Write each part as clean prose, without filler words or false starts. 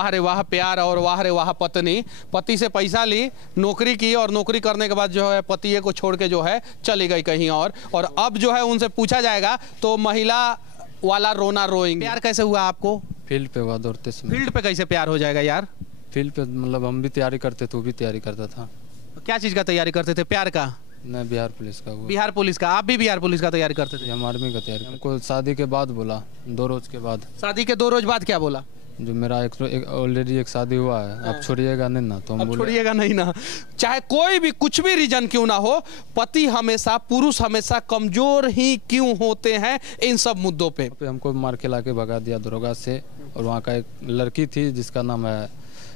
वाह रे वाह प्यार और वाह रे वाह पत्नी। पति से पैसा ली, नौकरी की और नौकरी करने के बाद जो है पति को छोड़ के जो है चली गई कहीं और अब जो है उनसे पूछा जाएगा तो महिला वाला रोना रोएंगे। प्यार कैसे हुआ आपको? फील्ड पे हुआ, दौड़ते समय। फील्ड पे कैसे प्यार हो जाएगा यार? फील्ड पे मतलब हम भी तैयारी करते थे, वो भी तैयारी करता था। क्या चीज़ का तैयारी करते थे? प्यार का? मैं बिहार पुलिस का हुआ। बिहार पुलिस का? आप भी बिहार पुलिस का तैयारी करते थे? हम आर्मी का तैयारी। हमको शादी के बाद बोला, 2 रोज के बाद। शादी के 2 रोज बाद क्या बोला? जो मेरा ऑलरेडी एक शादी हुआ है, अब छोड़िएगा नहीं ना? तो हम बोले छोड़िएगा नहीं ना। चाहे कोई भी कुछ भी रीजन क्यों ना हो, पति हमेशा, पुरुष हमेशा कमजोर ही क्यों होते हैं इन सब मुद्दों पे। हमको मार के लाके भगा दिया दरोगा से, और वहाँ का एक लड़की थी जिसका नाम है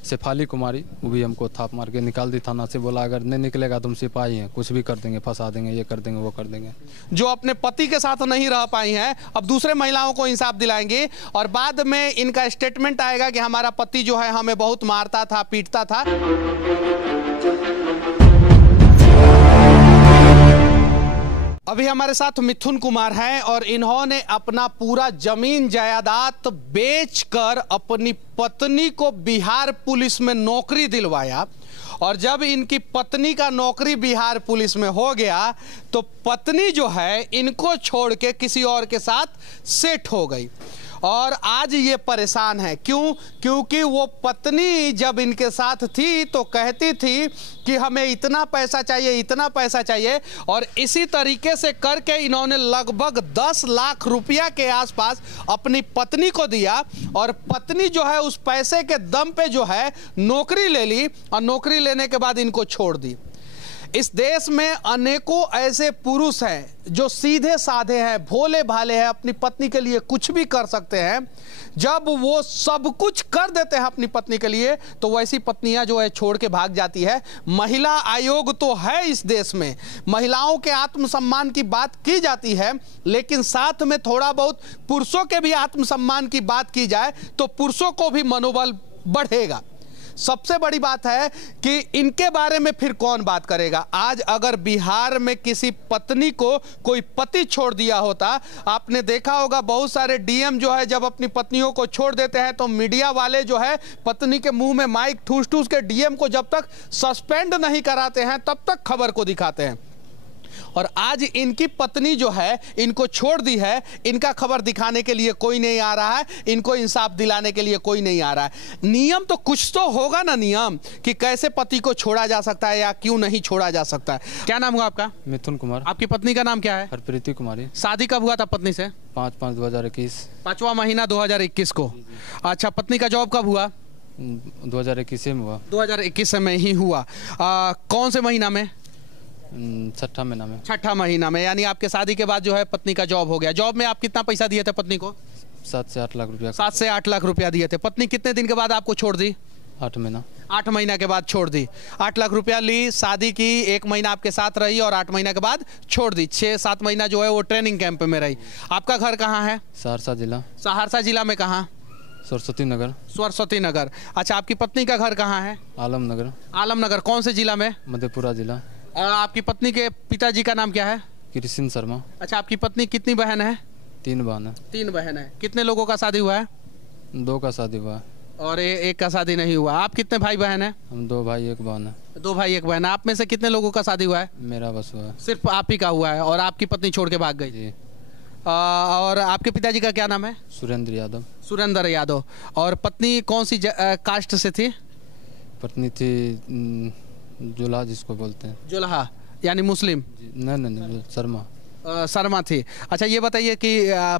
शेफाली कुमारी, वो भी हमको थाप मार के निकाल दी थाना से। बोला अगर नहीं निकलेगा तुम सिपाही हैं, कुछ भी कर देंगे, फंसा देंगे, ये कर देंगे, वो कर देंगे। जो अपने पति के साथ नहीं रह पाई हैं, अब दूसरे महिलाओं को इंसाफ दिलाएंगे और बाद में इनका स्टेटमेंट आएगा कि हमारा पति जो है हमें बहुत मारता था, पीटता था। अभी हमारे साथ मिथुन कुमार हैं और इन्होंने अपना पूरा जमीन जायदाद बेचकर अपनी पत्नी को बिहार पुलिस में नौकरी दिलवाया। और जब इनकी पत्नी का नौकरी बिहार पुलिस में हो गया तो पत्नी जो है इनको छोड़ के किसी और के साथ सेट हो गई और आज ये परेशान है। क्यों? क्योंकि वो पत्नी जब इनके साथ थी तो कहती थी कि हमें इतना पैसा चाहिए, इतना पैसा चाहिए, और इसी तरीके से करके इन्होंने लगभग 10 लाख रुपया के आसपास अपनी पत्नी को दिया और पत्नी जो है उस पैसे के दम पे जो है नौकरी ले ली और नौकरी लेने के बाद इनको छोड़ दी। इस देश में अनेकों ऐसे पुरुष हैं जो सीधे साधे हैं, भोले भाले हैं, अपनी पत्नी के लिए कुछ भी कर सकते हैं। जब वो सब कुछ कर देते हैं अपनी पत्नी के लिए तो वैसी पत्नियां जो है छोड़ के भाग जाती है। महिला आयोग तो है इस देश में, महिलाओं के आत्मसम्मान की बात की जाती है, लेकिन साथ में थोड़ा बहुत पुरुषों के भी आत्मसम्मान की बात की जाए तो पुरुषों को भी मनोबल बढ़ेगा। सबसे बड़ी बात है कि इनके बारे में फिर कौन बात करेगा। आज अगर बिहार में किसी पत्नी को कोई पति छोड़ दिया होता, आपने देखा होगा बहुत सारे डीएम जो है जब अपनी पत्नियों को छोड़ देते हैं तो मीडिया वाले जो है पत्नी के मुंह में माइक ठूस ठूस के डीएम को जब तक सस्पेंड नहीं कराते हैं तब तक खबर को दिखाते हैं। और आज इनकी पत्नी जो है इनको छोड़ दी है, इनका खबर दिखाने के लिए कोई नहीं आ रहा है, इनको इंसाफ दिलाने के लिए कोई नहीं आ रहा है। नियम तो कुछ तो होगा ना, नियम कि कैसे पति को छोड़ा जा सकता है या क्यों नहीं छोड़ा जा सकता है। क्या नाम हुआ आपका? मिथुन कुमार। आपकी पत्नी का नाम क्या है? हरप्रीति कुमारी। शादी कब हुआ था पत्नी से? 5/5/2021। 5वां महीना 2021 को। अच्छा, पत्नी का जॉब कब हुआ? 2021 में हुआ। 2021 में ही हुआ। कौन से महीना में? 6ठा महीना में। 6ठा महीना में, यानी आपके शादी के बाद जो है पत्नी का जॉब हो गया। जॉब में आप कितना पैसा दिए थे पत्नी को? 7 से 8 लाख रुपया। 7 से 8 लाख रुपया दिए थे। पत्नी कितने दिन के बाद आपको छोड़ दी? 8 महीना। 8 महीना के बाद छोड़ दी। 8 लाख रुपया ली, शादी की, 1 महीना आपके साथ रही और 8 महीना के बाद छोड़ दी। 6-7 महीना जो है वो ट्रेनिंग कैंप में रही। आपका घर कहाँ है? सहरसा जिला। सहरसा जिला में कहाँ? सरस्वती नगर। सरस्वती नगर। अच्छा, आपकी पत्नी का घर कहाँ है? आलमनगर। आलमनगर कौन से जिला में? मधेपुरा जिला। आपकी पत्नी के पिताजी का नाम क्या है? कृष्ण शर्मा। अच्छा, आपकी पत्नी कितनी बहन है? 3 बहन है। 3 बहन है। कितने लोगों का शादी हुआ है? 2 का शादी हुआ है और एक का शादी नहीं हुआ। आप कितने भाई बहन हैं? हम 2 भाई 1 बहन है। 2 भाई 1 बहन। आप में से कितने लोगों का शादी हुआ है? मेरा बस हुआ है। सिर्फ आप ही का हुआ है और आपकी पत्नी छोड़ के भाग गई जी। और आपके पिताजी का क्या नाम है? सुरेंद्र यादव। सुरेंद्र यादव। और पत्नी कौन सी कास्ट से थी? पत्नी थी जुल्हा, जिसको बोलते हैं। जुल्हा यानी मुस्लिम? नहीं, शर्मा। शर्मा थी। अच्छा, ये बताइए कि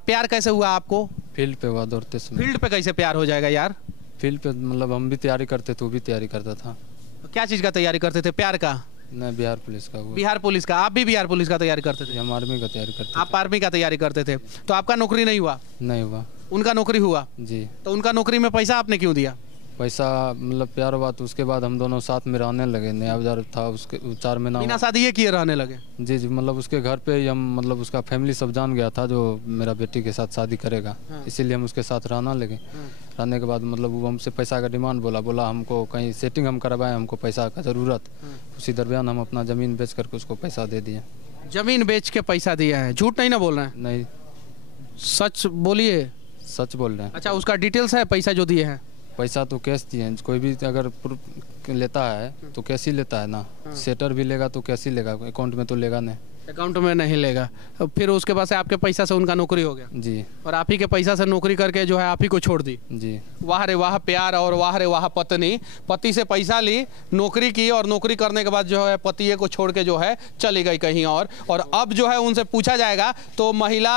प्यार कैसे हुआ आपको? फील्ड पे हुआ, दौड़ते समय। फील्ड पे कैसे प्यार हो जाएगा यार? फील्ड पे मतलब हम भी तैयारी करते थे, वो भी तैयारी करता था। क्या चीज़ का तैयारी करते थे? प्यार का? मैं बिहार पुलिस का हुआ। बिहार पुलिस का? आप भी बिहार पुलिस का तैयारी करते थे? हम आर्मी का तैयारी करते थे। आप आर्मी का तैयारी करते थे, तो आपका नौकरी नहीं हुआ? नहीं हुआ। उनका नौकरी हुआ जी। तो उनका नौकरी में पैसा आपने क्यों दिया? पैसा मतलब प्यार हुआ तो उसके बाद हम दोनों साथ में रहने लगे। नया बाजार था, उसके 4 महीना बिना शादी किए रहने लगे? जी, मतलब उसके घर पे ही हम, मतलब उसका फैमिली सब जान गया था जो मेरा बेटी के साथ शादी करेगा। इसीलिए हम उसके साथ रहना लगे। रहने के बाद मतलब वो हमसे पैसा का डिमांड बोला हमको कहीं सेटिंग हम करवाएं, हमको पैसा का ज़रूरत। उसी दरमियान हम अपना ज़मीन बेच करके उसको पैसा दे दिए। जमीन बेच के पैसा दिया है? झूठ नहीं ना बोल रहे हैं? नहीं, सच बोलिए। सच बोल रहे हैं। अच्छा, उसका डिटेल्स है पैसा जो दिए हैं? पैसा तो कैश दिए हैं। कोई भी अगर लेता है तो कैश ही लेता है ना। सेटर भी लेगा तो कैश ही लेगा, अकाउंट में तो लेगा नहीं। अकाउंट में नहीं लेगा। फिर उसके बाद से आपके पैसा से उनका नौकरी हो गया जी। और आप ही के पैसा से नौकरी करके जो है आप ही को छोड़ दी। जी। वाह रे वाह प्यार और वाह रे वाह पत्नी। पति से पैसा ली, नौकरी की और नौकरी करने के बाद जो है पतिये को छोड़ के जो है चली गई कहीं और अब जो है उनसे पूछा जाएगा तो महिला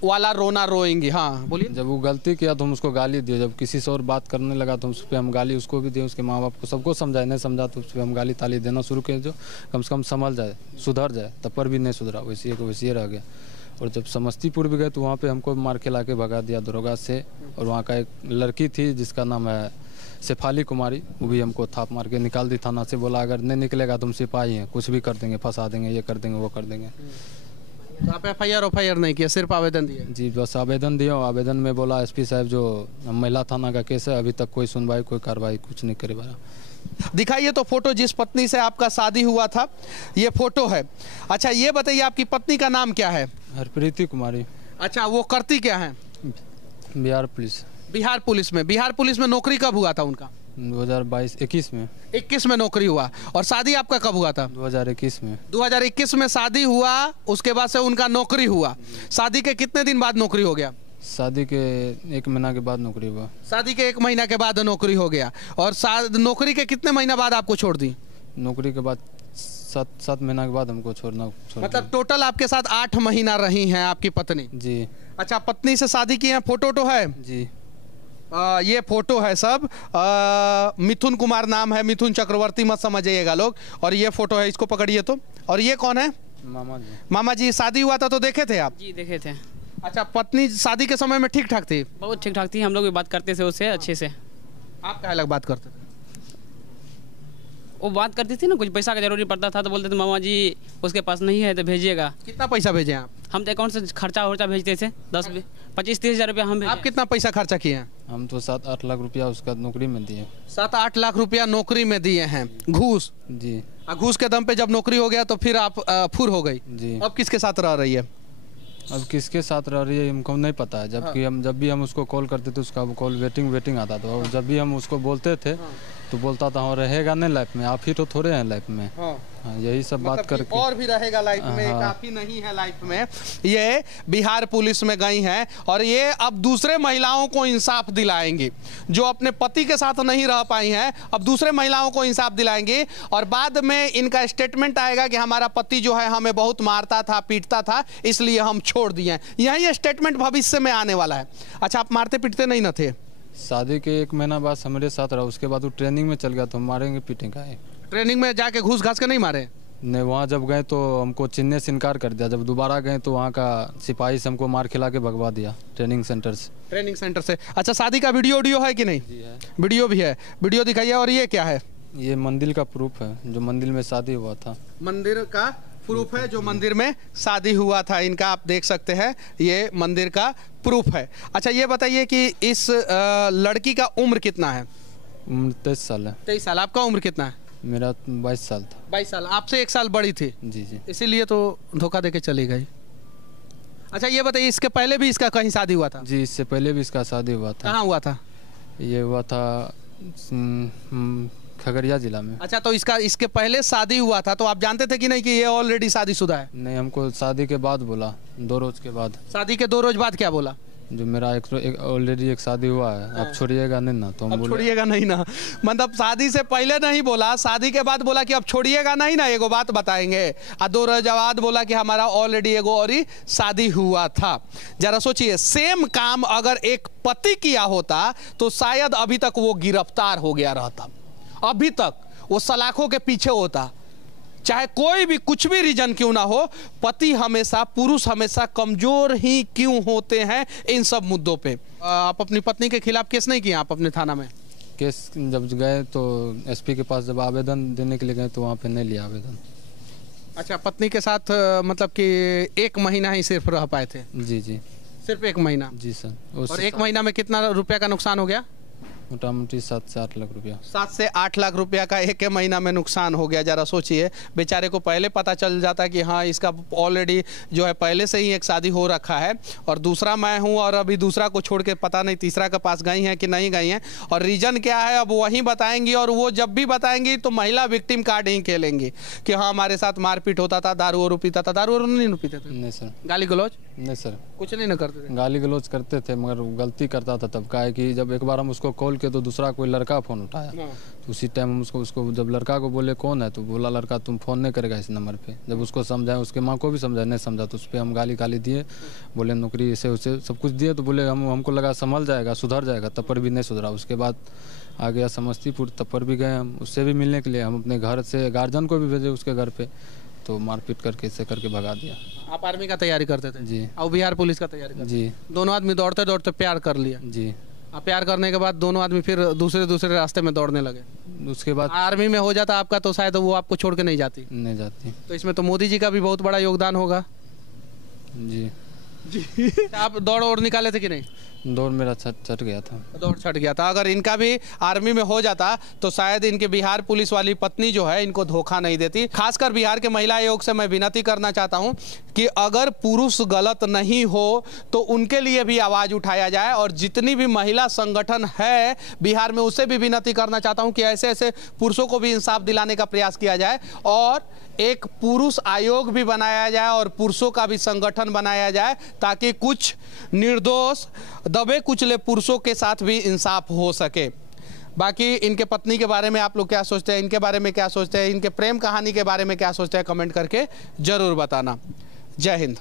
वाला रोना रोएंगी। हाँ बोलिए। जब वो गलती किया तो हम उसको गाली दिए, जब किसी से और बात करने लगा तो उस पर हम गाली उसको भी दिए, उसके माँ बाप को सबको समझाए, नहीं समझा तो उस पर हम गाली ताली देना शुरू किए, जो कम से कम संभल जाए सुधर जाए। तब पर भी नहीं सुधरा, वैसे को वैसे रह गया। और जब समस्तीपुर भी गए तो वहाँ पे हमको मार के ला के भगा दिया दरोगा से। और वहाँ का एक लड़की थी जिसका नाम है शेफाली कुमारी, वो भी हमको थाप मार के निकाल दी थाना से। बोला अगर नहीं निकलेगा तुम सिपाही हैं, कुछ भी कर देंगे, फंसा देंगे, ये कर देंगे वो कर देंगे। तो आप FIR नहीं किया, सिर्फ आवेदन दिए? जी बस आवेदन दिया। आवेदन में बोला SP साहब जो महिला थाना का केस है, अभी तक कोई सुनवाई कोई कार्रवाई कुछ नहीं करे वाला। दिखाइए तो फोटो जिस पत्नी से आपका शादी हुआ था, ये फोटो है। अच्छा ये बताइए आपकी पत्नी का नाम क्या है? हरप्रीति कुमारी। अच्छा वो करती क्या है? बिहार पुलिस। बिहार पुलिस में? बिहार पुलिस में नौकरी कब हुआ था उनका? 2021 में। 21 में नौकरी हुआ। और शादी आपका कब हुआ था? 2021 में। 2021 में शादी हुआ, उसके बाद से उनका नौकरी हुआ। शादी के कितने दिन बाद नौकरी हो गया? शादी के 1 महीना के बाद नौकरी हुआ। शादी के 1 महीना के बाद नौकरी हो गया। और नौकरी के कितने महीना बाद आपको छोड़ दी? नौकरी के बाद 7 महीना के बाद हमको छोड़ मतलब टोटल आपके साथ 8 महीना रही हैं आपकी पत्नी? जी। अच्छा पत्नी से शादी की है, फोटो है? जी। ये फोटो है सब। मिथुन कुमार नाम है, मिथुन चक्रवर्ती मत समझिएगा लोग। और ये फोटो है, इसको पकड़िए तो। और ये कौन है? मामा जी। मामा जी शादी हुआ था तो देखे थे आप? जी देखे थे। अच्छा पत्नी शादी के समय में ठीक ठाक थी? बहुत ठीक ठाक थी, हम लोग भी बात करते थे उससे अच्छे से। आप क्या अलग बात करते थे? वो बात करती थी ना, कुछ पैसा का जरूरी पड़ता था तो बोलते थे मामा जी उसके पास नहीं है तो भेजिएगा। कितना पैसा भेजे आप? हम तो अकाउंट से खर्चा वर्चा भेजते थे, 10-25-30 हज़ार रुपया हम भेजे। आप कितना पैसा खर्चा किए हैं? हम तो 7-8 लाख रुपया उसका नौकरी में दिए। 7-8 लाख रुपया नौकरी में दिए हैं घूस? जी। घूस के दम पे जब नौकरी हो गया तो फिर आप फुर हो गई? जी। अब किसके साथ रह रही है? अब किसके साथ रह रही है हमको नहीं पता है। जबकि जब भी हम उसको कॉल करते थे उसका कॉल वेटिंग आता था। और जब भी हम उसको बोलते थे तो बोलता था रहेगा नहीं लाइफ में, आप ही तो थोड़े हैं लाइफ में। हाँ, यही सब बात करके। और भी रहेगा लाइफ में, काफी नहीं है लाइफ में। ये बिहार पुलिस में गई हैं और ये अब दूसरे महिलाओं को इंसाफ दिलाएंगी। जो अपने पति के साथ नहीं रह पाई हैं अब दूसरे महिलाओं को इंसाफ दिलाएंगे। और बाद में इनका स्टेटमेंट आएगा कि हमारा पति जो है हमें बहुत मारता था, पीटता था, इसलिए हम छोड़ दिए। यही स्टेटमेंट भविष्य में आने वाला है। अच्छा आप मारते पीटते नहीं न थे? शादी के 1 महीना बाद हमारे साथ रहा, उसके बाद वो ट्रेनिंग में चल गया तो मारेंगे पीटेंगे। ट्रेनिंग में जाके घूस घास के नहीं मारे? नहीं, वहाँ जब गए तो हमको चिन्हने से इनकार कर दिया। जब दोबारा गए तो वहाँ का सिपाही से हमको मार खिला के भगवा दिया ट्रेनिंग सेंटर से। ट्रेनिंग सेंटर से? अच्छा शादी का वीडियो है कि नहीं? जी है। वीडियो भी है, वीडियो दिखाइए। और ये क्या है? ये मंदिर का प्रूफ है, जो मंदिर में शादी हुआ था। मंदिर का प्रूफ है, जो मंदिर में शादी हुआ था इनका, आप देख सकते हैं ये मंदिर का प्रूफ है। अच्छा ये बताइए कि इस लड़की का उम्र कितना है? उम्र 23 साल है। 23 साल। आपका उम्र कितना है? मेरा 22 साल था। 22 साल। आपसे 1 साल बड़ी थी? जी जी। इसीलिए तो धोखा देके चली गई। अच्छा ये बताइए इसके पहले भी इसका कहीं शादी हुआ था? जी, इससे पहले भी इसका शादी हुआ था। कहाँ हुआ था? ये हुआ था खगड़िया जिला में। अच्छा तो इसके पहले शादी हुआ था तो आप जानते थे कि नहीं कि ये ऑलरेडी शादीशुदा है? नहीं, हमको शादी के बाद बोला, 2 रोज के बाद। शादी के 2 रोज बाद क्या बोला? जो मेरा ऑलरेडी एक शादी हुआ है, अब छोड़िएगा नहीं ना। तो हम बोले छोड़िएगा नहीं ना, मतलब शादी से पहले नहीं बोला, शादी के बाद बोला कि अब छोड़िएगा नहीं ना, एगो बात बताएंगे। और 2 रोज बाद बोला कि हमारा ऑलरेडी एगो और ही शादी हुआ था। जरा सोचिए, सेम काम अगर एक पति किया होता तो शायद अभी तक वो गिरफ्तार हो गया रहता, अभी तक वो सलाखों के पीछे होता। चाहे कोई भी कुछ भी रीजन क्यों ना हो, पति हमेशा, पुरुष हमेशा कमजोर ही क्यों होते हैं इन सब मुद्दों पे। आप अपनी पत्नी के खिलाफ केस नहीं किए आप अपने थाना में? केस जब गए तो SP के पास जब आवेदन देने के लिए गए तो वहाँ पे नहीं लिया आवेदन। अच्छा पत्नी के साथ मतलब कि 1 महीना ही सिर्फ रह पाए थे? जी जी, सिर्फ 1 महीना? जी सर। और 1 महीना में कितना रुपया का नुकसान हो गया? मोटा मोटी 7 से 8 लाख रुपया। 7 से 8 लाख रुपया का एक ही महीना में नुकसान हो गया। जरा सोचिए, बेचारे को पहले पता चल जाता कि हाँ इसका ऑलरेडी जो है पहले से ही एक शादी हो रखा है, और दूसरा मैं हूँ, और अभी दूसरा को छोड़ के पता नहीं तीसरा के पास गई हैं कि नहीं गई हैं, और रीजन क्या है अब वही बताएंगी। और वो जब भी बताएंगी तो महिला विक्टिम कार्ड ही खेलेंगी कि हाँ हमारे साथ मारपीट होता था, दारू और पीता था। दारू और नहीं पीते थे? नहीं सर। गाली गलौज? नहीं सर, कुछ नहीं ना करते थे? गाली गलौज करते थे मगर गलती करता था तब। का है कि जब एक बार हम उसको कॉल किए तो दूसरा कोई लड़का फ़ोन उठाया, तो उसी टाइम हम उसको जब लड़का को बोले कौन है, तो बोला लड़का तुम फ़ोन नहीं करेगा इस नंबर पे। जब उसको समझाया, उसके माँ को भी समझाया, नहीं समझा, तो उस पर हम गाली दिए, बोले नौकरी इसे उसे सब कुछ दिए। तो बोले हमको लगा संभल जाएगा, सुधर जाएगा, तब पर भी नहीं सुधरा। उसके बाद आ गया समस्तीपुर, तब पर भी गए हम उससे भी मिलने के लिए। हम अपने घर से गार्जियन को भी भेजे उसके घर पे, तो मारपीट करके इसे करके भगा दिया। आप आर्मी का तैयारी करते थे? जी। और बिहार पुलिस का तैयारी करते? जी। दोनों आदमी दौड़ते दौड़ते प्यार कर लिया? जी। अब प्यार करने के बाद दोनों आदमी फिर दूसरे रास्ते में दौड़ने लगे? उसके बाद आर्मी में हो जाता आपका तो शायद वो आपको छोड़ के नहीं जाती? नहीं जाती। तो इसमें तो मोदी जी का भी बहुत बड़ा योगदान होगा। जी। आप दौड़ और निकाले थे कि नहीं? दौड़ मेरा छट गया था। दौड़ छट गया था। अगर इनका भी आर्मी में हो जाता तो शायद इनके बिहार पुलिस वाली पत्नी जो है इनको धोखा नहीं देती। खासकर बिहार के महिला आयोग से मैं विनती करना चाहता हूं कि अगर पुरुष गलत नहीं हो तो उनके लिए भी आवाज उठाया जाए, और जितनी भी महिला संगठन है बिहार में उससे भी विनती करना चाहता हूं कि ऐसे ऐसे पुरुषों को भी इंसाफ दिलाने का प्रयास किया जाए, और एक पुरुष आयोग भी बनाया जाए और पुरुषों का भी संगठन बनाया जाए, ताकि कुछ निर्दोष दबे कुचले पुरुषों के साथ भी इंसाफ हो सके। बाकी इनके पत्नी के बारे में आप लोग क्या सोचते हैं, इनके बारे में क्या सोचते हैं, इनके प्रेम कहानी के बारे में क्या सोचते हैं, कमेंट करके जरूर बताना। जय हिंद।